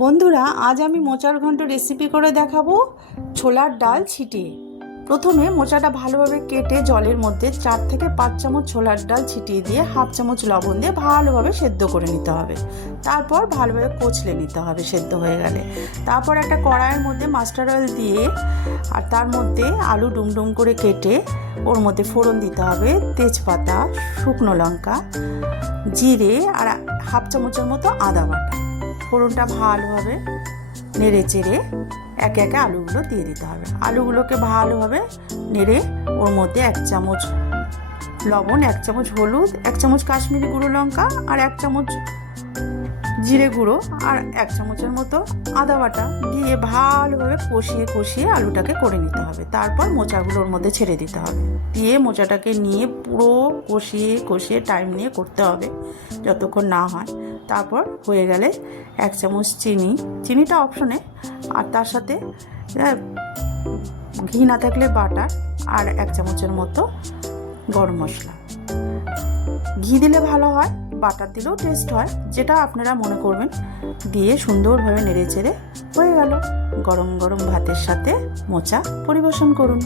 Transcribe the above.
বন্ধুরা, আজ আমি মোচার ঘন্ট রেসিপি করে দেখাবো ছোলার ডাল ছিটিয়ে। প্রথমে মোচাটা ভালোভাবে কেটে জলের মধ্যে 4 থেকে 5 চামচ ছোলার ডাল ছিটিয়ে দিয়ে হাফ চামচ লবণ দিয়ে ভালোভাবে সেদ্ধ করে নিতে হবে। তারপর ভালোভাবে কচলে নিতে হবে সেদ্ধ হয়ে গেলে। তারপর একটা কড়াইয়ের মধ্যে মাস্টার্ড অয়েল দিয়ে আর তার মধ্যে আলু ডুমডুম করে কেটে ওর মধ্যে ফোড়ন দিতে হবে, তেজপাতা, শুকনো লঙ্কা, জিরে আর হাফ চামচের মতো আদা বাটা। ফোড়নটা ভালোভাবে নেড়ে চেড়ে একে একে আলুগুলো দিয়ে দিতে হবে। আলুগুলোকে ভালোভাবে নেড়ে ওর মধ্যে 1 চামচ লবণ, 1 চামচ হলুদ, 1 চামচ কাশ্মীরি গুঁড়ো লঙ্কা আর 1 চামচ জিরে গুঁড়ো আর 1 চামচের মতো আদা বাটা দিয়ে ভালোভাবে কষিয়ে কষিয়ে আলুটাকে করে নিতে হবে। তারপর মোচাগুলো ওর মধ্যে ছেড়ে দিতে হবে, দিয়ে মোচাটাকে নিয়ে পুরো কষিয়ে কষিয়ে টাইম নিয়ে করতে হবে যতক্ষণ না হয়। তারপর হয়ে গেলে 1 চামচ চিনিটা অপশনে, আর তার সাথে ঘি না থাকলে বাটার আর 1 চামচের মতো গরম মশলা। ঘি দিলে ভালো হয়, বাটার দিলেও টেস্ট হয়, যেটা আপনারা মনে করবেন। দিয়ে সুন্দরভাবে নেড়ে চেড়ে হয়ে গেল। গরম গরম ভাতের সাথে মোচা পরিবেশন করুন।